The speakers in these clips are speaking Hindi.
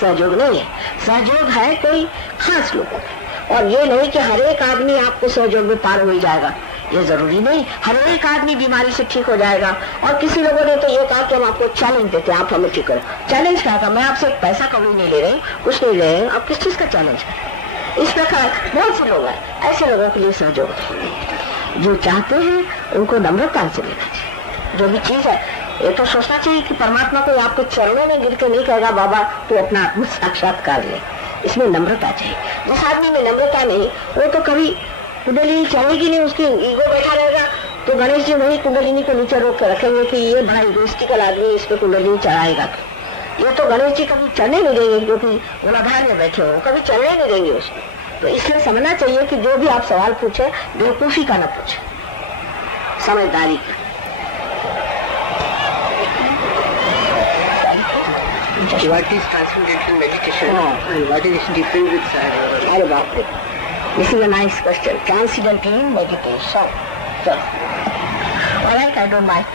सहयोग नहीं है। सहयोग है कोई खास लोगों का, और ये नहीं कि हर एक आदमी आपको सहयोग में पार हो जाएगा, ये जरूरी नहीं। हर एक आदमी बीमारी से ठीक हो जाएगा। और किसी लोगों ने तो ये कहा कि हम आपको चैलेंज देते हैं, आप हमें ठीक करो। चैलेंज क्या था? मैं आपसे पैसा कभी नहीं ले रही, कुछ नहीं ले रहे, आप किस चीज का चैलेंज है? इस प्रकार बहुत से लोग हैं, ऐसे लोगों के लिए सहयोग जो चाहते हैं उनको नम्रता से लेना चाहिए। जो भी चीज है ये तो सोचना चाहिए कि परमात्मा को आपके चरणों में गिर के नहीं कहेगा बाबा तो अपना आत्म साक्षात्कार ले। इसमें नम्रता चाहिए। जिस आदमी में नम्रता नहीं वो तो कभी कुंडलिनी चढ़ेगी नहीं, उसकी ईगो बैठा रहेगा। तो गणेश जी वही कुंडलिनी को नीचे रोक कर रखेंगे कि ये बड़ा इगोइस्टिकल आदमी, इस पे कुंडलिनी चढ़ाएगा। ये तो गणेश जी कभी चढ़ने नहीं देंगे, क्योंकि मूलाधार में बैठे हो, कभी चढ़ने नहीं देंगे उसको। तो इसलिए समझना चाहिए कि जो भी आप सवाल पूछे बेवकूफी का न पूछे, समझदारी का। What is transcendental meditation? What is different with sadhana? अरे बाप रे, this is a nice question. Transcendental meditation. So, alright, I don't mind.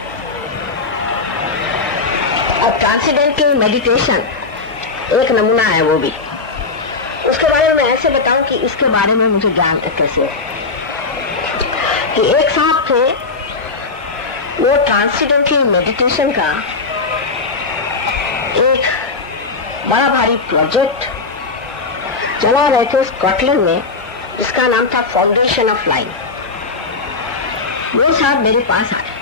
अब ट्रांसेंडेंटल मेडिटेशन एक नमूना है, वो भी उसके बारे में मैं ऐसे बताऊं कि इसके बारे में मुझे ज्ञान कैसे कि एक साहब थे, वो ट्रांसेंडेंटल मेडिटेशन का एक बड़ा भारी प्रोजेक्ट चला रहे थे स्कॉटलैंड में, जिसका नाम था फाउंडेशन ऑफ लाइन। वो साहब मेरे पास आए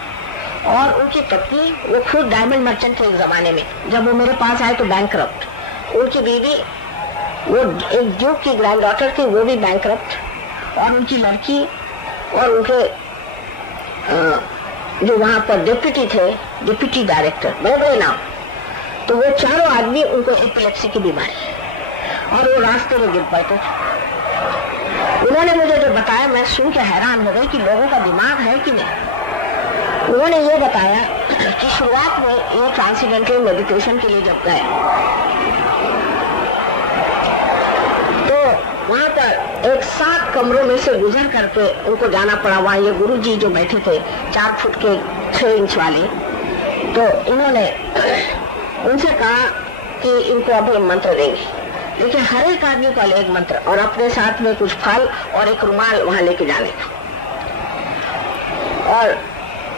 और उनकी पत्नी, वो खुद डायमंड मर्चेंट थे एक जमाने में। जब वो मेरे पास आए तो बैंकरप्ट। उनकी बीवी वो एक ड्यूक की ग्रैंड डॉटर थी, वो भी बैंकरप्ट। और उनकी लड़की और उनके जो वहां पर डिप्टी थे, डिप्टी डायरेक्टर, बड़े बड़े नाम। तो वो चारों आदमी, उनको एपिलेप्सी की बीमारी है और वो रास्ते में गिर पड़ते थे। उन्होंने मुझे जो बताया मैं सुन के हैरान हो गई कि लोगों का दिमाग है कि नहीं। उन्होंने ये बताया कि शुरुआत में ये ट्रांसेंडेंटल मेडिटेशन के लिए जब गए तो वहां पर एक 7 कमरों में से गुजर करके उनको जाना पड़ा। वहां ये गुरुजी जो बैठे थे 4 फुट के 6 इंच वाले, तो इन्होंने उनसे कहा कि इनको अब मंत्र देंगे, लेकिन हर एक आदमी को अलग मंत्र और अपने साथ में कुछ फल और एक रुमाल वहां लेके जाने का। और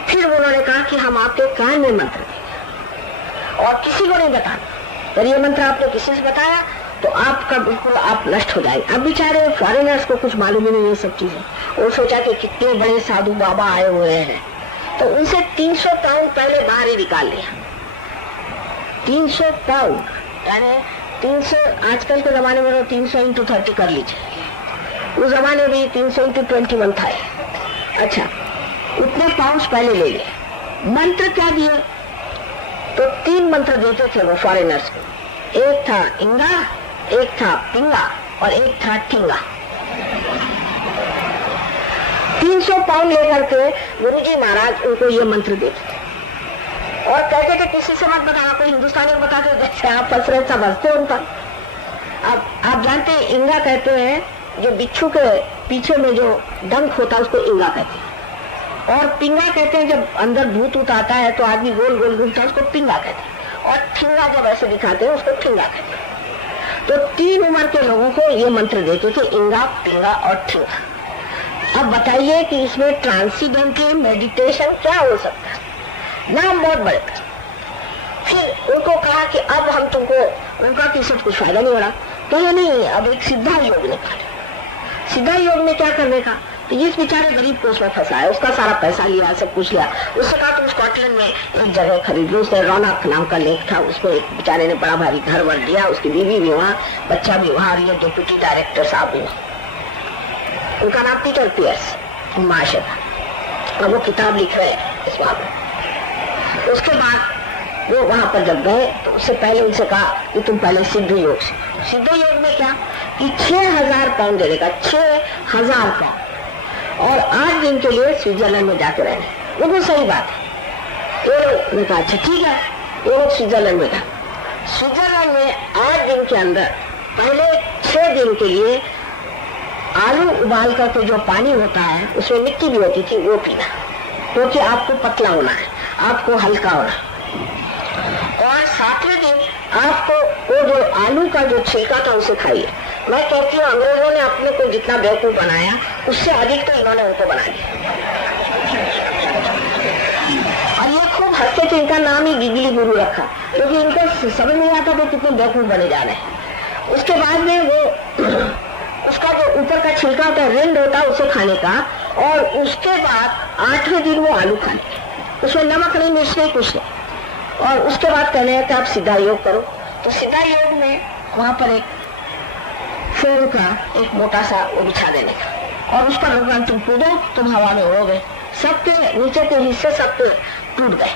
फिर उन्होंने कहा कि हम आपके कान में मंत्र देंगे और किसी को नहीं बताना। पर ये मंत्र आपने किसी से बताया तो आपका बिल्कुल आप नष्ट हो जाएंगे। अब बेचारे फॉरेनर्स को कुछ मालूम ही नहीं ये सब चीजें। वो सोचा कि कितने बड़े साधु बाबा आए हुए हैं, तो उनसे 300 पाउंड पहले बाहर ही निकाल लिया। 300 पाउंड यानी 300, आजकल के जमाने में 300 इंटू 30 कर लीजिए, उस जमाने में 300 इंटू 21 था। अच्छा, उतने पाउंड पहले ले लिए। मंत्र क्या दिए? तो 3 मंत्र देते थे वो फॉरेनर्स को। एक था इंगा, एक था पिंगा और एक था ठिंगा। 300 पाउंड लेकर के गुरुजी महाराज उनको ये मंत्र देते थे और कहते थे किसी से मत बताना। कोई हिंदुस्तानी को बताते जैसे आप फसरत सब हंसते उनका। अब आप जानते हैं इंगा कहते हैं जो बिच्छू के पीछे में जो डंक होता है उसको इंगा कहते हैं। और पिंगा कहते हैं जब अंदर भूत आता है तो आदमी गोल गोल घूमता है, उसको पिंगा कहते हैं। और ठिंगा जब ऐसे दिखाते हैं उसको ठिंगा कहते हैं। तो 3 उम्र के लोगों को ये मंत्र देते थे, इंगा, पिंगा और ठिंगा। अब बताइए कि इसमें ट्रांसेंडेंटल मेडिटेशन क्या हो सकता है? नाम बहुत बड़े। फिर उनको कहा कि अब हम तुमको, उनका किसी कुछ फायदा नहीं हो रहा, कहे नहीं अब एक सिद्धा योग निकाले। सिद्धा योग में क्या करने का? तो इस बेचारे गरीब को उसमें फंसा है, उसका सारा पैसा लिया, सब कुछ लिया। उससे कहा तुम स्कॉटलैंड में एक जगह खरीद लो। उसने रौनक नाम का लेक था, उसमें एक बेचारे ने बड़ा भारी घर वर दिया, उसकी बीवी भी वहाँ, बच्चा भी वहाँ, ये डिप्टी डायरेक्टर साहब भी। उनका नाम पीटर पियर्स महाशय था और वो किताब लिख रहे हैं इस बात में। उसके बाद वो वहां पर जब गए तो उससे पहले उनसे कहा कि तुम पहले सिद्ध योग सीखो। सिद्ध योग में क्या कि 6000 पाउंड देने का, 6000 पाउंड, और 8 दिन के लिए स्विट्जरलैंड में जाके रहने। बिल्कुल सही बात है। ये लोग ने कहा अच्छा ठीक है। ये लोग स्विट्जरलैंड में था। स्विट्जरलैंड में 8 दिन के अंदर पहले 6 दिन के लिए आलू उबाल करके जो पानी होता है उसमें मिट्टी भी होती थी वो पीना, क्योंकि आपको पतला होना है, आपको हल्का होना। और 7वें दिन आपको वो जो आलू का जो छिलका था उसे खाइए। मैं कहती हूँ अंग्रेजों ने अपने को जितना बेवकूफ बनाया उससे अधिक तो इन्होंने उनको बना दिया। और ये खूब हंसते थे, इनका नाम ही गिगली गुरु रखा, क्योंकि इनको समझ नहीं आता वो कितने बेवकूफ बने जा रहे हैं। उसके बाद में वो उसका जो ऊपर का छिलका होता है, रिंड होता है उसे खाने का, और उसके बाद 8वें दिन वो आलू खाने, उसमें नमक नहीं, मिर्च नहीं, कुछ नहीं। और उसके बाद कहने हैं कि आप सीधा योग करो। तो सीधा योग में वहां पर एक फेर का एक मोटा सा वो बिछा देने का, और उस पर भगवान तुम कूदो, तुम हवा में उड़ोगे। सबके नीचे के हिस्से सब टूट गए।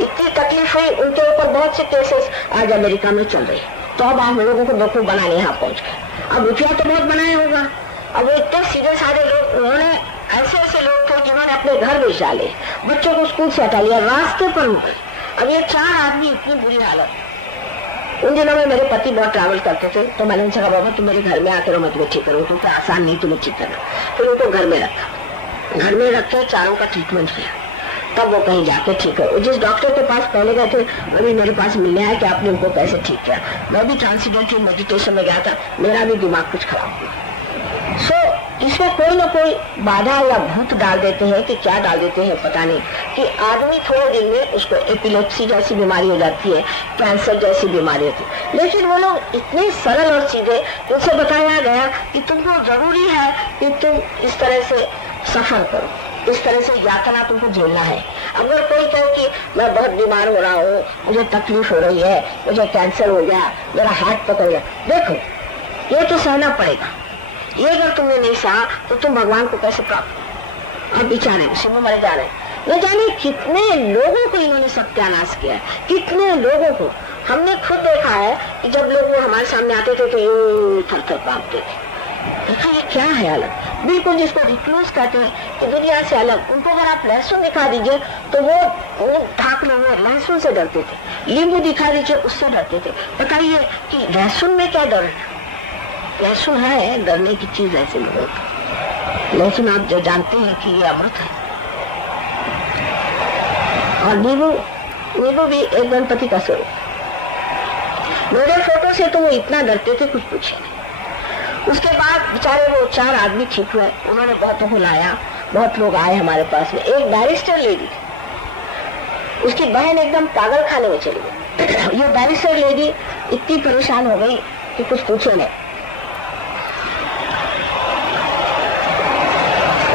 इतनी तकलीफ हुई उनके ऊपर। बहुत से केसेस आज अमेरिका में चल रही है। तो अब आप लोगों को बेवकूफ बनाने यहाँ पहुंच गए। अब रुपया तो बहुत बनाया होगा। अब वो इतने सीधे साधे लोग, उन्होंने ऐसे लोग थे जिन्होंने अपने घर बेच डाले, बच्चों को स्कूल से हटा लिया, रास्ते पर रुके। अब ये 4 आदमी, इतनी बुरी हालत। उन दिनों में मेरे पति बहुत ट्रैवल करते थे, तो मैंने उनसे कहा बाबा तुम मेरे घर में आकर रहो, मैं तुम्हें ठीक करूँ, क्योंकि आसान नहीं तुम्हें ठीक करना। फिर उनको घर में रखा, घर में रख के चारों का ट्रीटमेंट किया, तब वो कहीं जाके ठीक है। जिस डॉक्टर के पास पहले गए थे अभी मेरे पास मिलने आया कि आपने उनको कैसे ठीक किया। मैं भी ट्रांसेंडेंटल मेडिटेशन में गया था, मेरा भी दिमाग कुछ खराब हुआ। इसमें कोई ना कोई बाधा या भूत डाल देते हैं कि क्या डाल देते हैं पता नहीं, कि आदमी थोड़े दिन में उसको एपिलेप्सी जैसी बीमारी हो जाती है, कैंसर जैसी बीमारी होती है। लेकिन वो लोग इतने सरल और सीधे, उनसे बताया गया कि तुमको जरूरी है कि तुम इस तरह से सफर करो, इस तरह से यातना तुमको झेलना है। अगर कोई कहे कि मैं बहुत बीमार हो रहा हूँ, मुझे तकलीफ हो रही है, मुझे कैंसर हो गया, मेरा हाथ पकड़ गया, देखो ये तो सहना पड़ेगा। ये अगर तुमने नहीं सहा तो तुम भगवान को कैसे प्राप्त। अब बेचारे उसी में मर जा रहे। न जाने कितने लोगों को इन्होंने सत्यानाश किया, कितने लोगों को। हमने खुद देखा है कि जब लोग वो हमारे सामने आते थे तो यूं थर-थर कांपते थे। देखा ये क्या है अलग, बिल्कुल जिसको रिक्लूस कहते हैं कि दुनिया से अलग। उनको अगर आप लहसुन दिखा दीजिए तो वो ढाक लोग लहसुन से डरते थे, नींबू दिखा दीजिए उससे डरते थे। बताइए कि लहसुन में क्या डर है? लहसुन है डरने की चीज ऐसे लोगों को। लहसुन आप जो जानते हैं कि ये अमृत है। और नींबू भी एक गणपति का स्वरूप। मेरे फोटो से तो वो इतना डरते थे कुछ पूछे नहीं। उसके बाद बेचारे वो 4 आदमी ठीक हुए, उन्होंने बहुतों को लाया, बहुत लोग आए हमारे पास में। एक बैरिस्टर लेडी, उसकी बहन एकदम पागल खाने में चली गई। ये बैरिस्टर लेडी इतनी परेशान हो गई कि कुछ पूछे नहीं।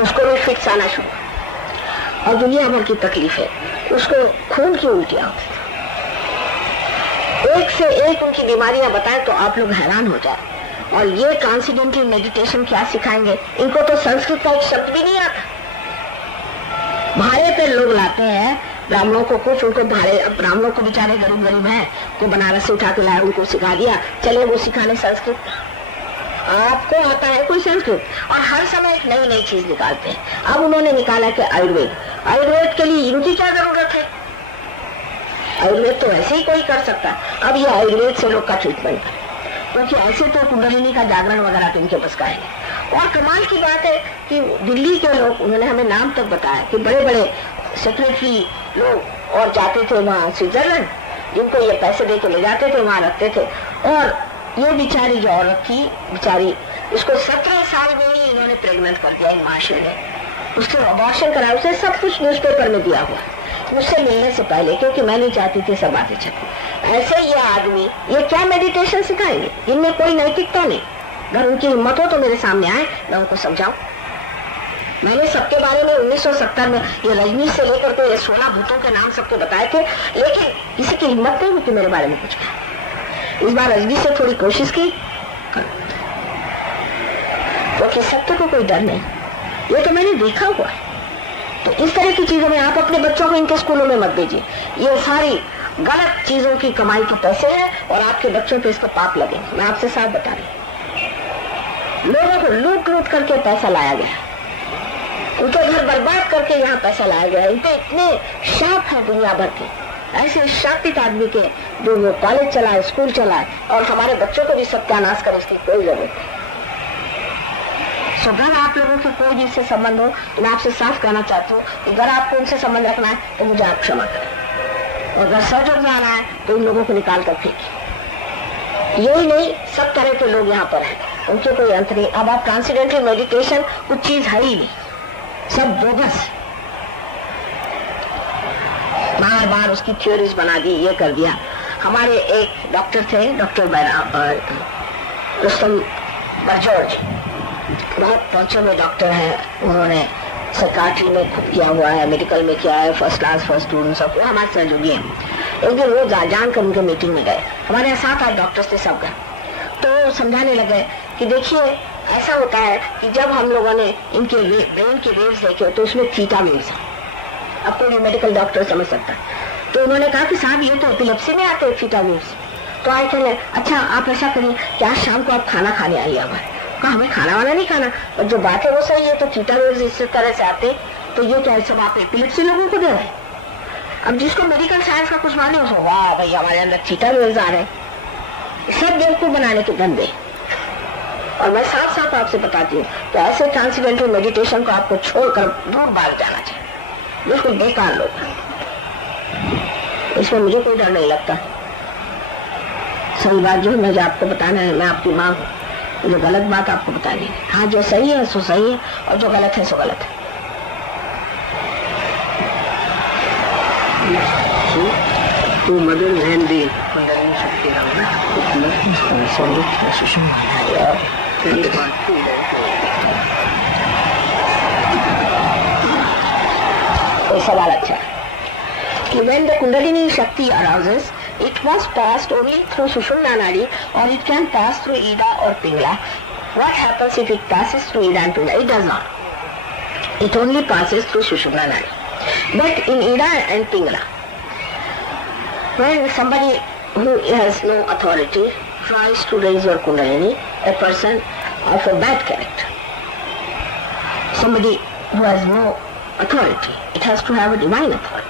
उसको भी फिक्स आना शुरू, और दुनिया भर की तकलीफ है। उसको खून की उल्टियां, एक से एक उनकी बीमारियां बताएं तो आप लोग हैरान हो जाए। और ये ट्रांसेंडेंटल मेडिटेशन क्या सिखाएंगे? इनको तो संस्कृत का एक शब्द भी नहीं आता। भाड़े पे लोग लाते हैं ब्राह्मणों को, कुछ उनको भाड़े, अब ब्राह्मणों को बेचारे गरीब हैं, को बनारस से उठा के लाया, उनको सिखा दिया, चले वो सिखाने संस्कृत। आपको आता है कोई संस्कृत? और हर समय एक नई नई चीज निकालते हैं। अब उन्होंने निकाला कि आयुर्वेद। आयुर्वेद के लिए इनकी क्या जरूरत है? आयुर्वेद तो ऐसे ही कोई कर सकता है। अब ये आयुर्वेद से लोग का ट्रीटमेंट है, क्योंकि ऐसे तो कुंडलिनी का जागरण वगैरह तो इनके बस का है। और कमाल की बात है कि दिल्ली के लोग, उन्होंने हमें नाम तक बताया कि बड़े बड़े सेक्रेटरी लोग और जाते थे वहाँ स्विट्जरलैंड, जिनको ये पैसे दे के ले जाते थे, वहाँ रखते थे। और ये बेचारी जो औरत थी, बेचारी उसको 17 साल में ही इन्होंने प्रेग्नेंट कर दिया इन महाशय ने। उसके अबॉर्शन कराया, उसे सब कुछ न्यूज़पेपर में दिया हुआ मुझसे मिलने से पहले, क्योंकि मैं नहीं चाहती थी सब बातें चलती। ऐसे ये आदमी ये क्या मेडिटेशन सिखाएंगे? इनमें कोई नैतिकता नहीं। अगर उनकी हिम्मत हो तो मेरे सामने आए, मैं उनको समझाऊं। मैंने सबके बारे में 1970 में ये रजनी से लेकर के ये 16 भूतों के नाम सबके बताए थे, लेकिन किसी की हिम्मत नहीं हुई कि मेरे बारे में कुछ कहा। इस बार रजनी से थोड़ी कोशिश की, क्योंकि सत्य को कोई डर नहीं, ये तो मैंने देखा हुआ है। तो इस तरह की चीजों में आप अपने बच्चों को इनके स्कूलों में मत भेजिए। ये सारी गलत चीजों की कमाई के पैसे हैं और आपके बच्चों पे इसका पाप लगे। मैं आपसे साफ बता रही हूँ, लोगों को लूट लूट करके पैसा लाया गया, उनके घर बर्बाद करके यहाँ पैसा लाया गया। इनके इतने शाप है दुनिया भर के, ऐसे शापित आदमी के जो वो कॉलेज चलाए, स्कूल चलाए और हमारे बच्चों को भी सत्यानाश करे, इसकी कोई जरूरत नहीं। अगर आप लोगों के कोई जिससे संबंध हो तो मैं आपसे साफ कहना चाहती हूँ कि अगर आपको उनसे संबंध रखना है तो मुझे आप क्षमा करें। और अगर सर जब जा रहा है तो इन लोगों को निकाल कर फेंकी। यही नहीं, सब तरह के लोग यहाँ पर हैं, उनके कोई अंत नहीं। अब आप ट्रांसेंडेंटल मेडिटेशन कुछ चीज है ही नहीं, सब बोगस, बार बार उसकी थ्योरीज बना दी, ये कर दिया। हमारे एक डॉक्टर थे, डॉक्टर रुस्तम बरजोर्ज, बहुत पहुंचे हुए डॉक्टर हैं, उन्होंने साइकाट्री में खुद किया हुआ है, मेडिकल में किया है, फर्स्ट क्लास फर्स्ट स्टूडेंट सब, वो हमारे सहयोगी हैं। एक दिन वो जानकर उनके मीटिंग में गए, हमारे यहाँ 7-8 डॉक्टर्स थे सब गए, तो समझाने लगे कि देखिए ऐसा होता है कि जब हम लोगों ने इनके ब्रेन के वेव्स देखे तो उसमें थीटा वेव्स है। अब कोई मेडिकल डॉक्टर समझ सकता है। तो उन्होंने कहा कि साहब ये तो एपिलेप्सी में आते हैं थीटा वेव्स। तो आए कहने अच्छा आप ऐसा करिए कि आज शाम को आप खाना खाने आइए हमारे। कहा हमें खाना वाना नहीं खाना, और जो बात है वो सही है, तो थीटा वेव्स इस तरह से आते तो ये क्या सब आप एपिलेप्सी लोगों को दे रहे हैं। अब जिसको मेडिकल साइंस का कुछ मालूम हो, वाह भाई हमारे अंदर थीटा वेव्स आ रहे हैं, सब बेवकूफ बनाने के धंधे। और मैं साफ साफ आपसे बताती हूँ तो ऐसे ट्रांसेंडेंटल मेडिटेशन को आपको छोड़कर दूर भाग जाना चाहिए, बिल्कुल बेकार लोग, इसमें मुझे कोई डर नहीं लगता। सही बात जो मुझे आपको बताना है, मैं आपकी माँ हूँ, जो गलत बात आपको बतानी है। हाँ जो सही है सो सही है, और जो गलत है सो गलत है। तो मदर बहन भी कुंडलिनी शक्ति सवाल अच्छा है कि when the Kundalini Shakti arouses, it must pass only through Sushumna Nadi, or it can pass through Ida or Pingala. What happens if it passes through Ida and Pingala? It does not. It only passes through Sushumna Nadi. But in Ida and Pingala, when somebody who has no authority tries to raise your Kundalini, a person of a bad character, somebody who has no authority, it has to have a divine authority,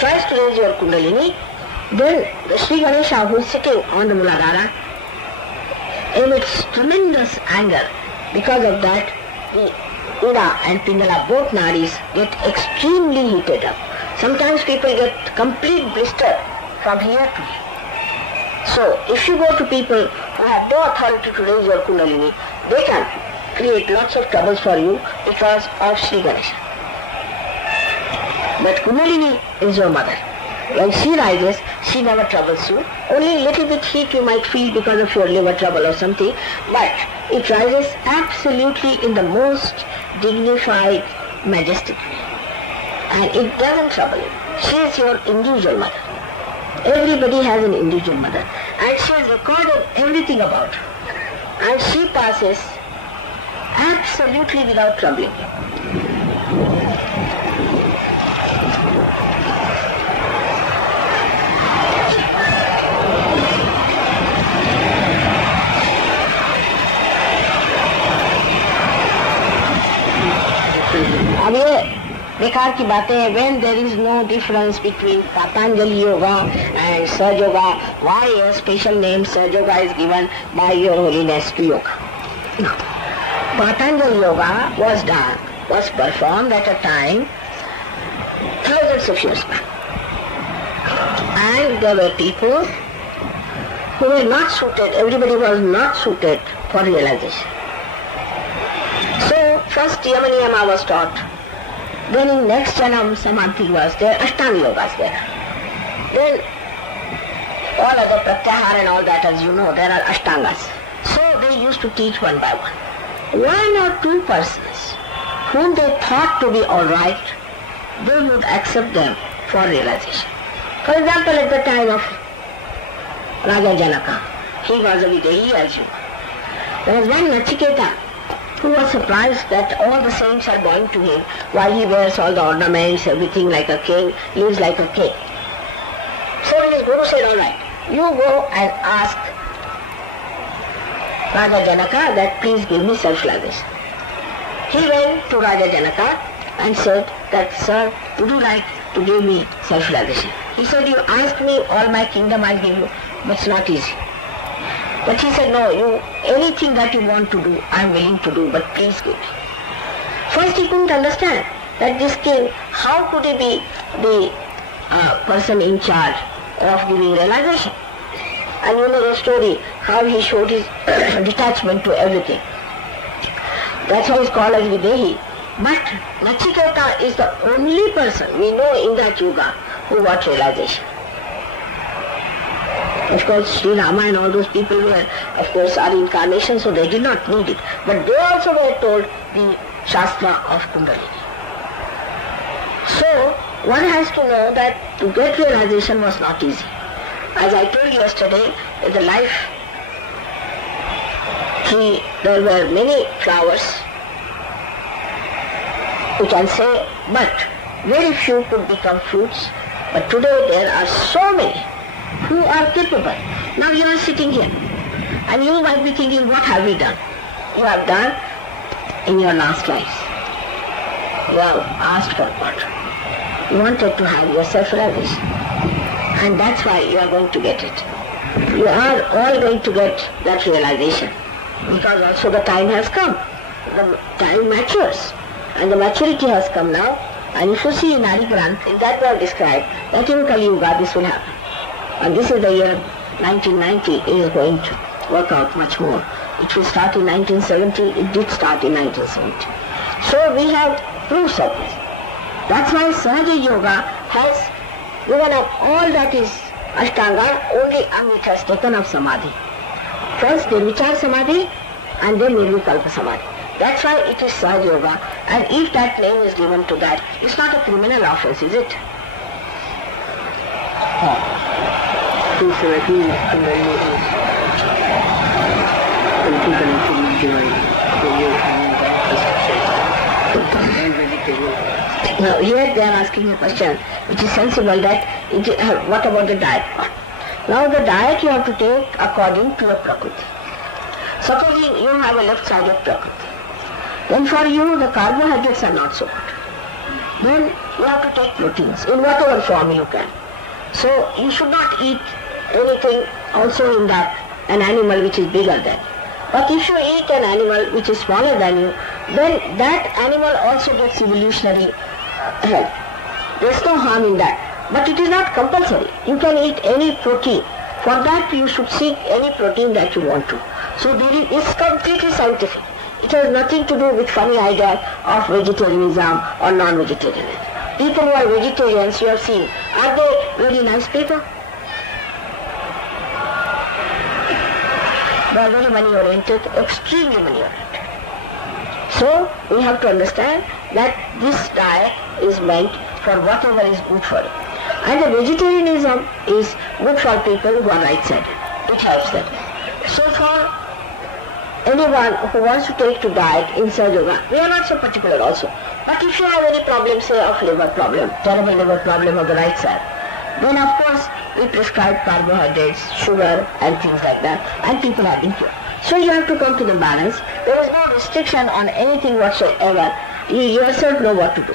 tries to raise your Kundalini, then the Sri Ganesha who is sitting on the Muladhara emits tremendous anger. Because of that, the Ida and Pingala, both nadis, get extremely heated up. Sometimes people get complete blister from here to here. So, if you go to people who have no authority to raise your Kundalini, they can create lots of troubles for you because of Sri Ganesha. But Kundalini is your mother. When she rises, she never troubles you. Only a little bit heat you might feel because of your liver trouble or something, but it rises absolutely in the most dignified, majestic way. And it doesn't trouble you. She is your individual mother. Everybody has an individual mother. And she has recorded everything about her. And she passes absolutely without troubling you. अब ये बेकार की बातें हैं. When there is no difference between Patanjali Yoga and Sahaja Yoga, why a special name Sahaja Yoga is given by Your Holiness to yoga? Patanjali Yoga was performed at a time thousands of years back, and there were people who were not suited. Everybody was not suited for realization. So first Yama Niyama was taught. Then in next Janam Samadhi was there, Ashtanga Yoga was there. Then all other Pratyahara and all that, as you know, there are Ashtangas. So they used to teach one by one. One or two persons whom they thought to be alright, they would accept them for realization. For example, at the time of Raja Janaka, he was a Videhi as you know. There was one Nachiketa who was surprised that all the saints are going to him while he wears all the ornaments, everything like a king, lives like a king. So his guru said, all right, you go and ask Raja Janaka that please give me self-realization. He went to Raja Janaka and said that, sir, would you like to give me self-realization? He said, you ask me all my kingdom, I'll give you, but it's not easy. But he said, no, anything that you want to do, I'm willing to do, but please give me. First he couldn't understand that this king, how could he be the person in charge of giving realization. And you know the story, how he showed his detachment to everything. That's why he's called as Videhi. But Nachiketa is the only person we know in that yuga who got realization. Of course, Sri Rama and all those people were, of course, are incarnations, so they did not need it. But they also were told the Shastra of Kundalini. So, one has to know that to get realization was not easy. As I told you yesterday, in the life, there were many flowers, we can say, but very few could become fruits. But today there are so many who are capable. Now you are sitting here and you might be thinking, what have we done? You have done in your last life. You have asked for what? You wanted to have yourself realized. And that's why you are going to get it. You are all going to get that realization. Because also the time has come. The time matures. And the maturity has come now. And if you see in Adi Granth, in that we have described that in Kali Yuga this will happen. And this is the year 1990, it is going to work out much more. It will start in 1970, it did start in 1970. So we have proofs of this. That's why Sahaja Yoga has given up all that is Ashtanga, only it has taken up Samadhi. First Nirvichar Samadhi and then Nirvikalpa Samadhi. That's why it is Sahaja Yoga. And if that name is given to that, it's not a criminal offense, is it? Now here they are asking a question which is sensible, that what about the diet? Now the diet you have to take according to your Prakriti. Supposing you have a left-sided Prakriti, then for you the carbohydrates are not so good. Then you have to take proteins in whatever form you can. So you should not eat anything also in that, an animal which is bigger than you. But if you eat an animal which is smaller than you, then that animal also gets evolutionary health. There is no harm in that. But it is not compulsory. You can eat any protein. For that you should seek any protein that you want to. So it's completely scientific. It has nothing to do with funny idea of vegetarianism or non-vegetarianism. People who are vegetarians, you have seen, are they very nice people? They are very money-oriented, extremely money-oriented. So we have to understand that this diet is meant for whatever is good for you. And the vegetarianism is good for people who are right-sided. It helps them. So for anyone who wants to take to diet in Sahaja Yoga, we are not so particular also. But if you have any problem, say of liver problem, terrible liver problem of the right side, then of course we prescribe carbohydrates, sugar and things like that, and people are impure. So you have to come to the balance. There is no restriction on anything whatsoever. You yourself know what to do.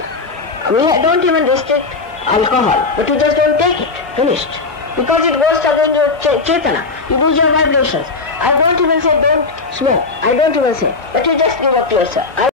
We don't even restrict alcohol, but you just don't take it. Finished. Because it goes against your chetana. You lose your vibrations. I don't even say don't smoke. I don't even say. But you just give up yourself.